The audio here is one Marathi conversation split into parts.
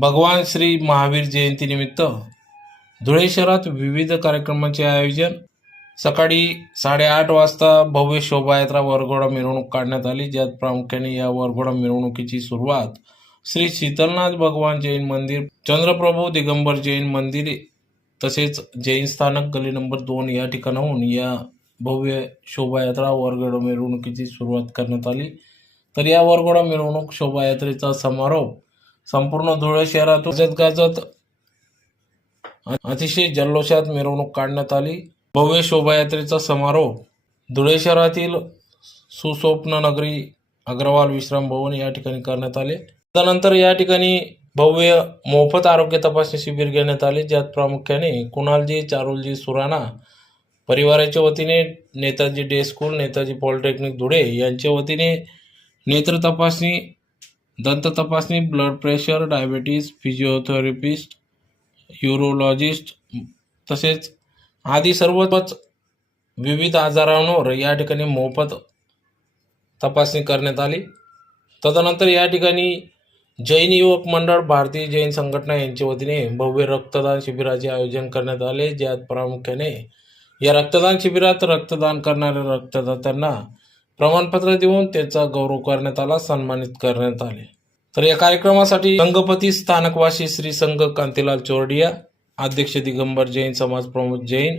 भगवान श्री महावीर जयंतीनिमित्त धुळे शहरात विविध कार्यक्रमांचे आयोजन. सकाळी साडेआठ वाजता भव्य शोभायात्रा वरघोडा मिरवणूक काढण्यात आली. ज्यात प्रामुख्याने या वरघोडा मिरवणुकीची सुरुवात श्री शीतलनाथ भगवान जैन मंदिर चंद्रप्रभू दिगंबर जैन मंदिर तसेच जैन स्थानक गली नंबर दोन या ठिकाणाहून या भव्य शोभायात्रा वरघोडा मिरवणुकीची सुरुवात करण्यात आली. तर या वरघोडा मिरवणूक शोभायात्रेचा समारोप संपूर्ण धुळे शहरातून गाजत गाजत अतिशय जल्लोषात मिरवणूक काढण्यात आली. भव्य शोभायात्रेचा समारोप धुळे शहरातील सुस्वप्न नगरी अग्रवाल विश्राम भवन या ठिकाणी करण्यात आले. त्यानंतर या ठिकाणी भव्य मोफत आरोग्य तपासणी शिबिर घेण्यात आले. ज्यात प्रामुख्याने कुणालजी चारुलजी सुराणा परिवाराच्या वतीने Netaji day school Netaji polytechnic Dhule यांच्या वतीने नेत्र तपासणी दंत तपासणी blood pressure diabetes physiotherapist urologist तसेच आदी सर्वच विविध आजारांवर या ठिकाणी मोफत तपासणी करण्यात आली. तदनंतर या ठिकाणी जैन युवक मंडळ भारतीय जैन संघटना यांच्या वतीने भव्य रक्तदान शिबिराचे आयोजन करण्यात आले ज्यात प्रामुख्याने या रक्तदान शिबिरात रक्तदान करणाऱ्या रक्तदात्यांना प्रमाणपत्र देऊन त्याचा गौरव करण्यात आला सन्मानित करण्यात आले. तर या कार्यक्रमासाठी संघपती स्थानकवासी श्री संघ कांतीलाल चोरडिया अध्यक्ष दिगंबर जैन समाज प्रमुख जैन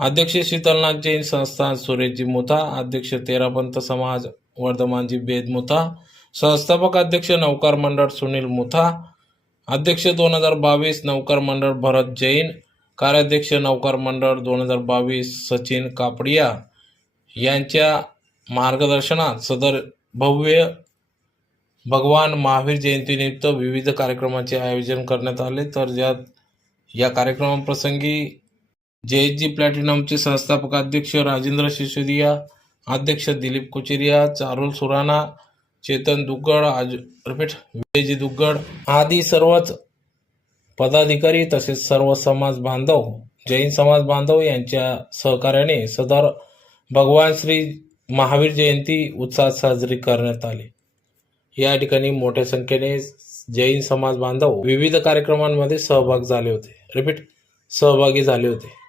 अध्यक्ष शीतलनाथ जैन संस्थान सुरेशजी मुथा अध्यक्ष तेरापंत समाज वर्धमानजी बेद मुथा संस्थापक अध्यक्ष नौकार मंडळ सुनील मुथा अध्यक्ष दोन हजार बावीस नौकार मंडळ भरत जैन कार्याध्यक्ष नौकार मंडळ दोन हजार बावीस सचिन कापडिया यांच्या मार्गदर्शनात सदर भव्य भगवान महावीर जयंतीनिमित्त विविध कार्यक्रमाचे आयोजन करण्यात आले. तर ज्यात या कार्यक्रमाप्रसंगी जे एच जी प्लॅटिनमचे संस्थापक अध्यक्ष राजेंद्र सिसोदिया अध्यक्ष दिलीप कुचेरिया चारुल सुराणा चेतन दुग्गड आज रिपीट विजयजी दुग्गड आदी सर्वच पदाधिकारी तसेच सर्व समाज बांधव जैन समाज बांधव यांच्या सहकार्याने सदर भगवान श्री महावीर जयंती उत्साहात साजरी करण्यात आली. या ठिकाणी मोठ्या संख्येने जैन समाज बांधव विविध कार्यक्रमांमध्ये सहभाग झाले होते. रिपीट सहभागी झाले होते.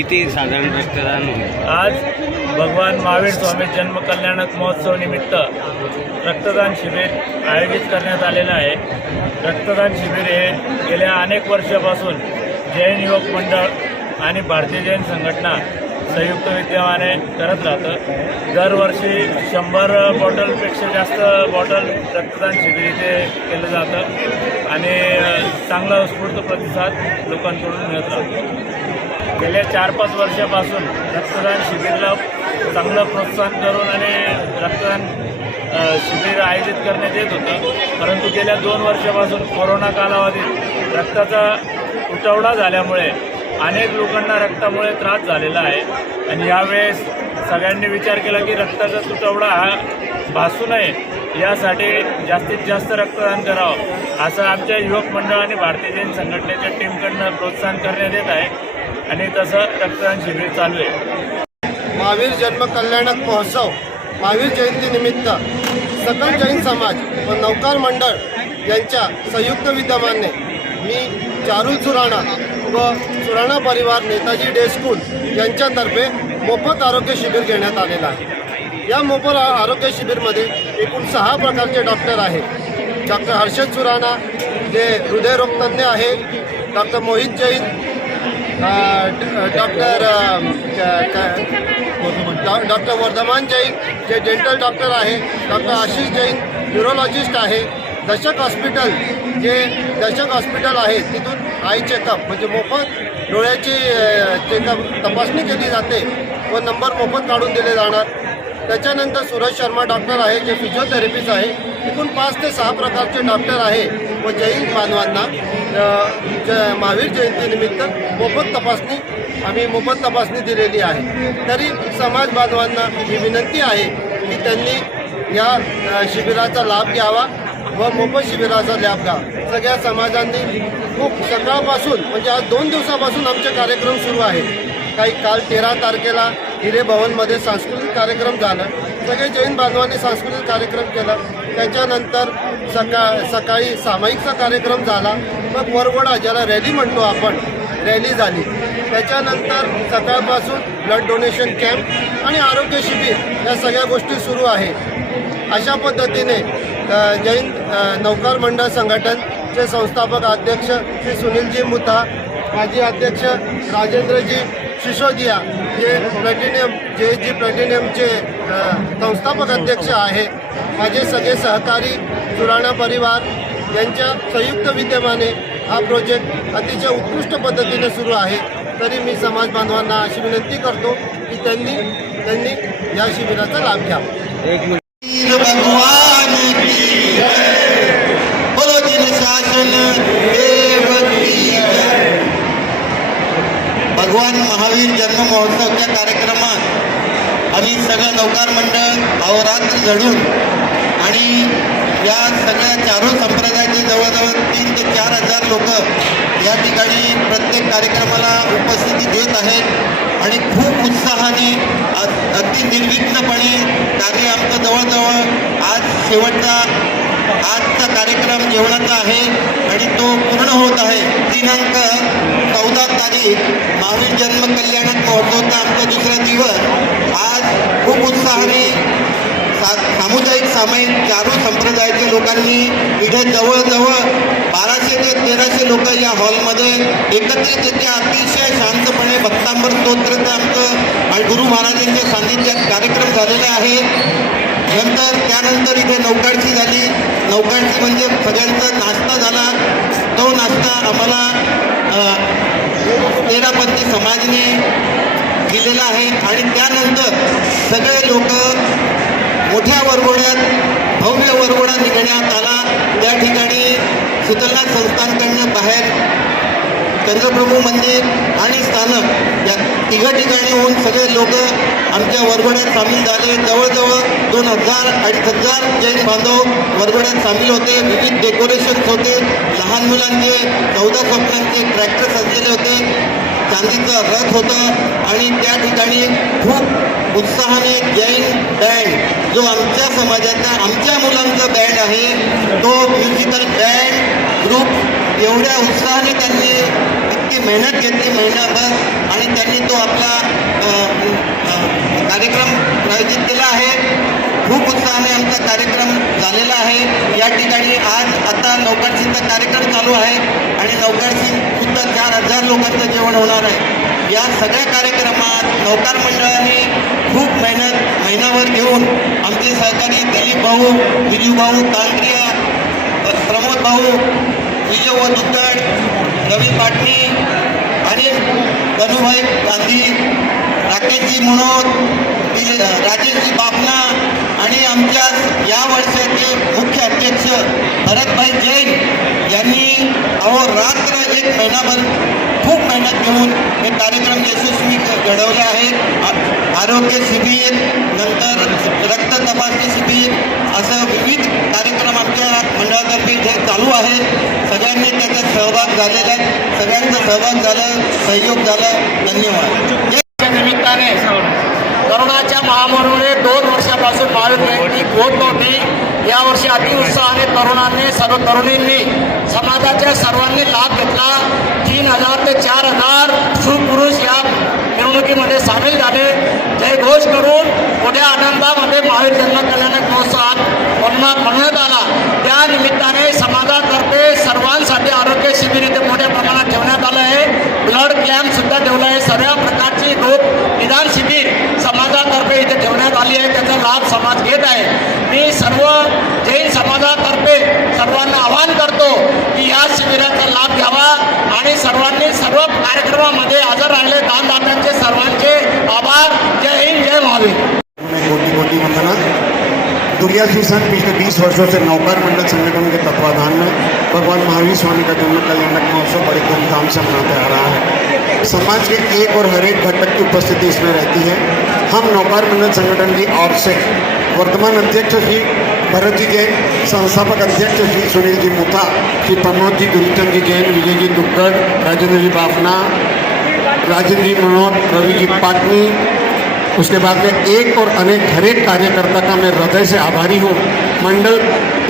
किती साधारण रक्तदान होईल? आज भगवान महावीर स्वामी जन्म कल्याणक महोत्सव निमित्त रक्तदान शिबिर आयोजित करण्यात आलेलं आहे. रक्तदान शिबिर हे गेल्या अनेक वर्षापासून जैन युवक मंडळ आणि भारतीय जैन संघटना संयुक्त विद्यमाने करत राहतं. दरवर्षी शंभर बॉटलपेक्षा जास्त बॉटल रक्तदान शिबिर इथे केलं जातं आणि चांगला उत्स्फूर्त प्रतिसाद लोकांकडून मिळत राहतो. गेल्या चार पाच वर्षापासून रक्तदान शिबिरला चांगलं प्रोत्साहन करून आणि रक्तदान शिबिर आयोजित करण्यात येत होतं. परंतु गेल्या दोन वर्षापासून कोरोना कालावधीत रक्ताचा तुटवडा झाल्यामुळे अनेक लोकांना रक्तामुळे त्रास झालेला आहे. आणि यावेळेस सगळ्यांनी विचार केला की रक्ताचा तुटवडा हा भासू नये. यासाठी जास्तीत जास्त रक्तदान करावं असं आमच्या युवक मंडळ आणि भारतीय जैन संघटनेच्या टीमकडनं प्रोत्साहन करण्यात येत आहे. आणि तसं रक्तदान शिबिर चालू आहे. महावीर जन्म कल्याणक महोत्सव महावीर जयंतीनिमित्त सकल जैन समाज व नौकार मंडळ यांच्या संयुक्त विद्यमाने मी चारुल सुराणा व सुराणा परिवार नेताजी डे स्कूल यांच्यातर्फे मोफत आरोग्य शिबिर घेण्यात आलेलं आहे. या मोफत आरोग्य शिबिरमध्ये एकूण सहा प्रकारचे डॉक्टर आहेत. डॉक्टर हर्षद सुराणा जे हृदयरोगतज्ञ आहे डॉक्टर मोहित जैन डॉक्टर डॉ- डॉक्टर वर्धमान जैन जे डेंटल डॉक्टर आहे डॉक्टर आशिष जैन न्युरोलॉजिस्ट आहे. दशक हॉस्पिटल जे दशक हॉस्पिटल आहे तिथून आय चेकअप म्हणजे मोफत डोळ्याची चेकअप तपासणी केली जाते. व नंबर मोफत काढून दिले जाणार. त्याच्यानंतर सुरज शर्मा डॉक्टर आहे जे फिजिओथेरपिस्ट आहे. एकूण पाच ते सहा प्रकारचे डॉक्टर आहे. व जैन बांधवांना ज- महावीर जयंतीनिमित्त मोफत तपासणी आम्ही मोफत तपासणी दिलेली आहे. तरी समाज बांधवांना ही विनंती आहे की त्यांनी या शिबिराचा लाभ घ्यावा व मोफत शिबिराचा लाभ घ्यावा. सगळ्या समाजांनी खूप सकाळपासून म्हणजे आज दोन दिवसापासून आमचे कार्यक्रम सुरू आहेत. काही काल तेरा तारखेला हिरे भवनमध्ये सांस्कृतिक कार्यक्रम झाला. सगळे जैन बांधवांनी सांस्कृतिक कार्यक्रम केला. त्याच्यानंतर सका सकाळी सामायिकचा कार्यक्रम झाला. मग वरवडा ज्याला रॅली म्हणतो आपण रॅली झाली. त्याच्यानंतर सकाळपासून ब्लड डोनेशन कॅम्प आणि आरोग्य शिबिर या सगळ्या गोष्टी सुरू आहेत. अशा पद्धतीने जैन नौकार मंडळ संघटनचे संस्थापक अध्यक्ष श्री सुनीलजी मुथा माजी अध्यक्ष राजेंद्रजी सिसोदिया जे प्लॅटिनियम जे जी प्लॅटिनियमचे संस्थापक अध्यक्ष आहे माझे सगळे सहकारी सुराणा परिवार यांच्या संयुक्त विद्यमाने हा प्रोजेक्ट अतिशय उत्कृष्ट पद्धतीने सुरू आहे. तरी मी समाज बांधवांना अशी विनंती करतो की त्यांनी त्यांनी या शिबिराचा लाभ घ्यावा एक मिनिट. वीर भगवान महावीर जन्म महोत्सवच्या कार्यक्रमात आम्ही सगळं नौकार मंडळ अहोरात्र झडून लोक या ठिकाणी प्रत्येक कार्यक्रमाला उपस्थिती देत आहेत आणि खूप उत्साहाने अगदी निर्विघ्नपणे कार्य आमचं जवळजवळ आज शेवटचा आजचा कार्यक्रम जेवणाचा आहे आणि तो पूर्ण होत आहे. दिनांक चौदा तारीख महावीर जन्म कल्याणात महोत्सवचा आमचा दुसरा दिवस. आज खूप उत्साहाने सामुदायिक सामायिक चारू संप्रदायाच्या लोकांनी इथे जवळजवळ बाराशे ते तेराशे लोक या हॉलमध्ये एकत्रित येते अतिशय शांतपणे भक्तांबर स्तोत्रचं आमचं आणि गुरु महाराजांच्या सान्निध्यात कार्यक्रम झालेला आहे. नंतर त्यानंतर इथे नौकाडची झाली. नौकाडची म्हणजे सगळ्यांचा नाश्ता झाला. तो नाश्ता आम्हाला तेरापंथी समाजने दिलेला आहे. आणि त्यानंतर सगळे लोक मोठ्या वरघोड्यात भव्य वरघोडा निघण्यात आला. त्या ठिकाणी सुतलनाथ संस्थानकडनं बाहेर चंद्रप्रभू मंदिर आणि स्थानक या तिघं ठिकाणी होऊन सगळे लोक आमच्या वरघोड्यात सामील झाले. जवळजवळ दोन हजार अडीच हजार जैन बांधव वरघोड्यात सामील होते. विविध डेकोरेशन्स होते. लहान मुलांचे चौदा स्वप्नांचे ट्रॅक्टर सजलेले होते. चांदीचं रथ होतं आणि त्या ठिकाणी खूप उत्साहाने जैन बँड जो आमच्या समाजाचा आमच्या मुलांचा बँड आहे तो म्युझिकल बँड ग्रुप एवढ्या उत्साहाने त्यांनी ती मेहनत घेतली महिनाभर आणि त्यांनी तो आपला कार्यक्रम प्रायोजित केला आहे. खूप उत्साहाने आमचा कार्यक्रम झालेला आहे. या ठिकाणी आज आता नौकाडशीचा कार्यक्रम चालू आहे आणि नौकाडशी सुद्धा चार हजार लोकांचं जेवण होणार आहे. या सगळ्या कार्यक्रमात नौकार मंडळाने खूप मेहनत महिनाभर घेऊन आमचे सहकारी दिलीप भाऊ विजू भाऊ तांत्रिया प्रमोद भाऊ विजय व दुक्कड रवी पाटणी आणि कनुभाई गांधी राकेशजी मनोज राजेशजी बापना आणि आमच्या या वर्षाचे मुख्य अध्यक्ष भरतभाई जैन यांनी अहो रात्र एक महिनाभर खूप मेहनत घेऊन हे कार्यक्रम यशस्वी घडवले आहेत आरोग्य शिबिर नंतर रक्त तपासणी शिबिर असं विविध कार्यक्रम आमच्या मंडळातर्फे जे चालू आहेत सगळ्यांनी त्याचा सहभाग झालेला आहे. सगळ्यांचा सहभाग झालं सहयोग झाला. धन्यवाद. निमित्ताने करोनाच्या महामारीमुळे दोन वर्षापासून महावीर जयंती होत नव्हती यावर्षी अतिउत्साहाने तरुणांनी सर्व तरुणींनी समाजाच्या सर्वांनी लाभ घेतला. तीन हजार ते चार हजार सुपुरुष या मिरवणुकीमध्ये सामील झाले. जयघोष करून मोठ्या आनंदामध्ये महावीर जन्म कल्याणक महोत्सवात म्हणण्यात म्हणण्यात आला. त्या निमित्ताने समाजातर्फे सर्वांसाठी आरोग्य शिबिर इथे मोठ्या प्रमाणात ठेवण्यात ब्लड कॅम्प सुद्धा ठेवला आहे. सर्व प्रकारची रोग निदान शिबिर समाजातर्फे इथे ठेवण्यात आली आहे. त्याचा लाभ समाज घेत आहे. मी सर्व जैन समाजातर्फे सर्वांना आवाहन करतो की या शिबिराचा लाभ घ्यावा आणि सर्वांनी सर्व कार्यक्रमामध्ये हजर राहिले. दानदात्यांचे सर्वांचे आभार. जय हिंद जय महावीर. कोटी कोटी वंदना. दुनिया की सन पिछले 20 वर्षों से नौकार मंडल संगठन के तत्वाधान में भगवान महावीर स्वामी का जन्म कल्याणक महोत्सव बड़े धूमधाम से मनाते आ रहा है। समाज के एक और हरेक घटक की उपस्थिति इसमें रहती है। हम नौकार मंडल संगठन की ओर से वर्तमान अध्यक्ष श्री भरत जी जैन संस्थापक अध्यक्ष श्री सुनील जी मुथा, श्री प्रमोद जी गुरुचंद जी जैन, विजय जी दुग्गड़ राजेंद्र जी बाफना, राजेंद्र जी मनोहर, रवि जी पाटनी उसके बाद में एक और अनेक हरेक कार्यकर्ता का मैं हृदय से आभारी हूँ। मंडल,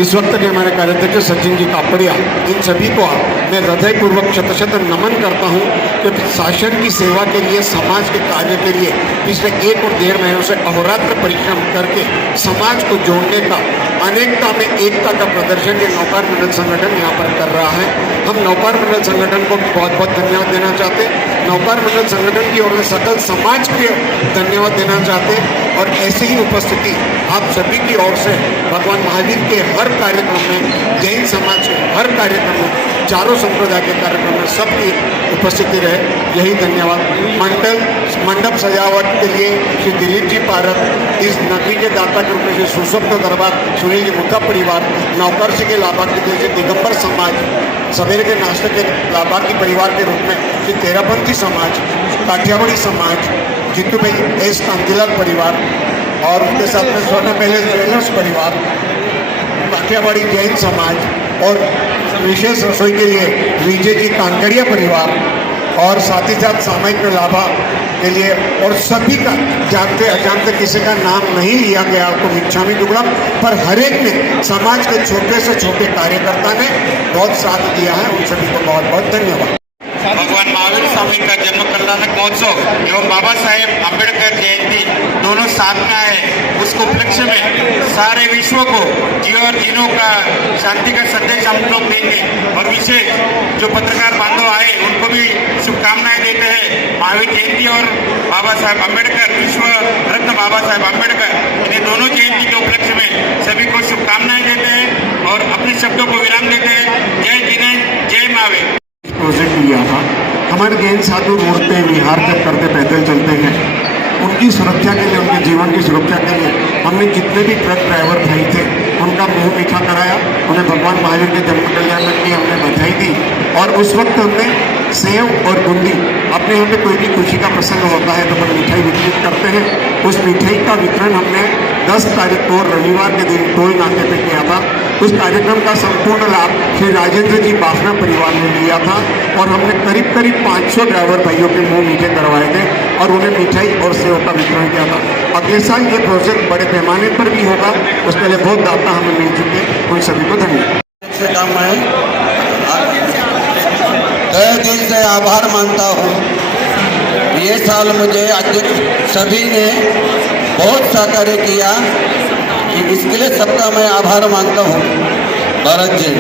इस वक्त के हमारे कार्याध्यक्ष सचिन जी कापड़िया, इन सभी को मैं हृदयपूर्वक शत शत नमन करता हूँ कि शासन की सेवा के लिए, समाज के कार्य के लिए, पिछले एक और डेढ़ महीनों से अहोरात्र परिश्रम करके समाज को जोड़ने का, अनेकता में एकता का प्रदर्शन ये नौकार मंडल संगठन यहाँ पर कर रहा है। हम नौकार मंडल संगठन को बहुत बहुत धन्यवाद देना चाहते हैं। नौकार मंडल संगठन की ओर से सकल समाज के धन्यवाद देना चाहते और ऐसे ही उपस्थिति आप सभी की ओर से भगवान महावीर के हर कार्यक्रम में, जैन समाज के हर कार्यक्रम में, चारों संप्रदाय के कार्यक्रम में सबकी उपस्थिति रहे। यही धन्यवाद। मंडल, मंडप सजावट के लिए श्री दिलीप जी पारक इस नगरी के दाता के रूप में श्री सुस्वप्न दरबार, सुनील जी मुद्दा परिवार नौकरसी के लाभार्थी के श्री दिगंबर समाज, सवेरे के नाश्ते के लाभार्थी परिवार के रूप में श्री तेरापंथी समाज, काठियावाड़ी समाज जितू भाई एस कांतिलाल परिवार और उनके साथ में स्वर्ण पहले ज्वेलर्स परिवार काठियावाड़ी जैन समाज और विशेष रसोई के लिए विजय जी कांकरिया परिवार और साथ ही साथ सामयिक लाभा के लिए और सभी का जानते अजानते किसी का नाम नहीं लिया गया आपको मिच्छामी टुकड़ा पर हर एक ने समाज के छोटे से छोटे कार्यकर्ता ने बहुत साथ दिया है। उन सभी को बहुत बहुत धन्यवाद। भगवान महावीर स्वामी का जन्म कल्याणक महोत्सव एवं बाबा साहेब अंबेडकर जयंती दोनों साथ में आए। उस उपलक्ष्य में सारे विश्व को जियो और जिनों का शांति का संदेश हम लोग देंगे। और विशेष जो पत्रकार बांधव आए, उनको भी शुभकामनाएँ देते हैं। महावीर जयंती और बाबा साहेब अंबेडकर विश्व रत्न बाबा साहेब अंबेडकर इन्हें दोनों जयंती के उपलक्ष्य में सभी को शुभकामनाएँ देते हैं और अपने शब्दों को विराम देते हैं जय जिने जय महावीर प्रोजेक्ट लिया था। हमारे जैन साधु रोडते विहार जब करते, पैदल चलते हैं। उनकी सुरक्षा के लिए, उनके जीवन की सुरक्षा के लिए हमने जितने भी ट्रक ड्राइवर भाई थे, उनका मुँह मीठा कराया। उन्हें भगवान महावीर के जन्म कल्याण की हमने बधाई दी। और उस वक्त हमने सेव और बूंदी, अपने यहाँ पे कोई भी खुशी का प्रसंग होता है तो हम मिठाई वितरित करते हैं। उस मिठाई का वितरण हमने 10 तारीख को रविवार के दिन टोल नाके पे किया था। उस कार्यक्रम का संपूर्ण लाभ श्री राजेंद्र जी बाफना परिवार ने लिया था और हमने करीब करीब 500 ड्राइवर भाइयों के मुँह मीठे करवाए थे और उन्हें मिठाई और सेव का वितरण किया था। अगले साल ये प्रोजेक्ट बड़े पैमाने पर भी होगा। उसके लिए बहुत दाता हमें मिल चुके उन सभी को धन्यवाद। काम दिल से आभार मानता हूँ। ये साल मुझे अध्यक्ष सभी ने बहुत सहकार्य किया। इसके लिए सबका मैं आभार मानता हूँ। भरत जी